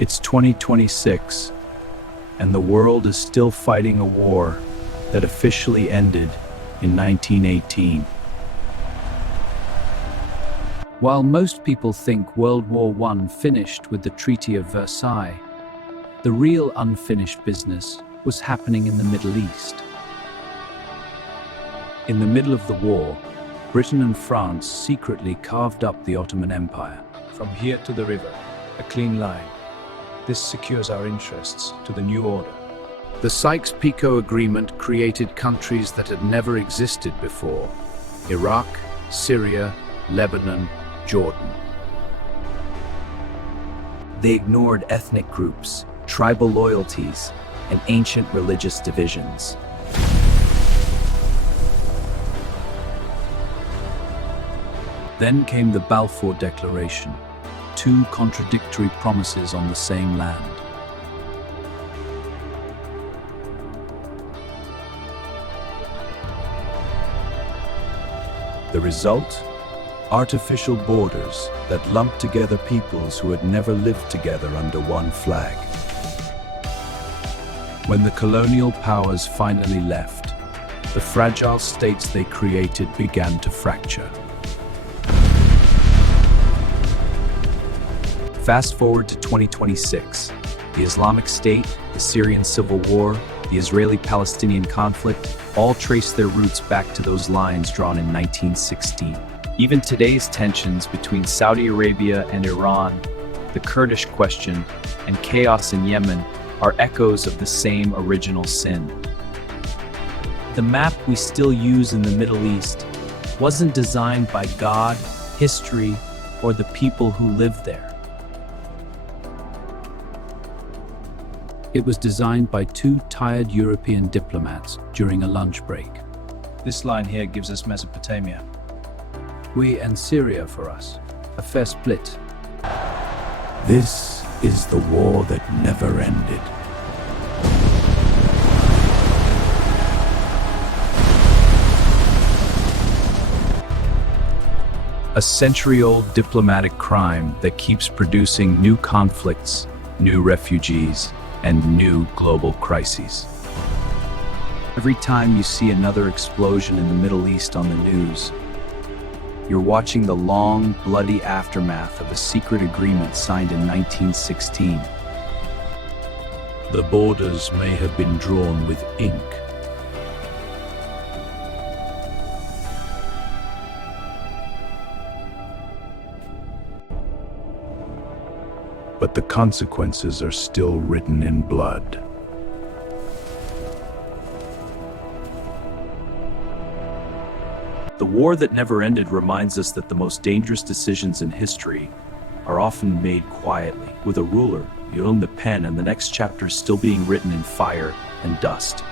It's 2026, and the world is still fighting a war that officially ended in 1918. While most people think World War I finished with the Treaty of Versailles, the real unfinished business was happening in the Middle East. In the middle of the war, Britain and France secretly carved up the Ottoman Empire. From here to the river, a clean line. This secures our interests to the new order. The Sykes-Picot Agreement created countries that had never existed before: Iraq, Syria, Lebanon, Jordan. They ignored ethnic groups, tribal loyalties, and ancient religious divisions. Then came the Balfour Declaration, two contradictory promises on the same land. The result? Artificial borders that lumped together peoples who had never lived together under one flag. When the colonial powers finally left, the fragile states they created began to fracture. Fast forward to 2026. The Islamic State, the Syrian civil war, the Israeli-Palestinian conflict all trace their roots back to those lines drawn in 1916. Even today's tensions between Saudi Arabia and Iran, the Kurdish question, and chaos in Yemen are echoes of the same original sin. The map we still use in the Middle East wasn't designed by God, history, or the people who lived there. It was designed by two tired European diplomats during a lunch break. This line here gives us Mesopotamia. We and Syria for us, a fair split. This is the war that never ended. A century-old diplomatic crime that keeps producing new conflicts, new refugees, and new global crises. Every time you see another explosion in the Middle East on the news, you're watching the long, bloody aftermath of a secret agreement signed in 1916. The borders may have been drawn with ink, but the consequences are still written in blood. The war that never ended reminds us that the most dangerous decisions in history are often made quietly. With a ruler, you own the pen, and the next chapter is still being written in fire and dust.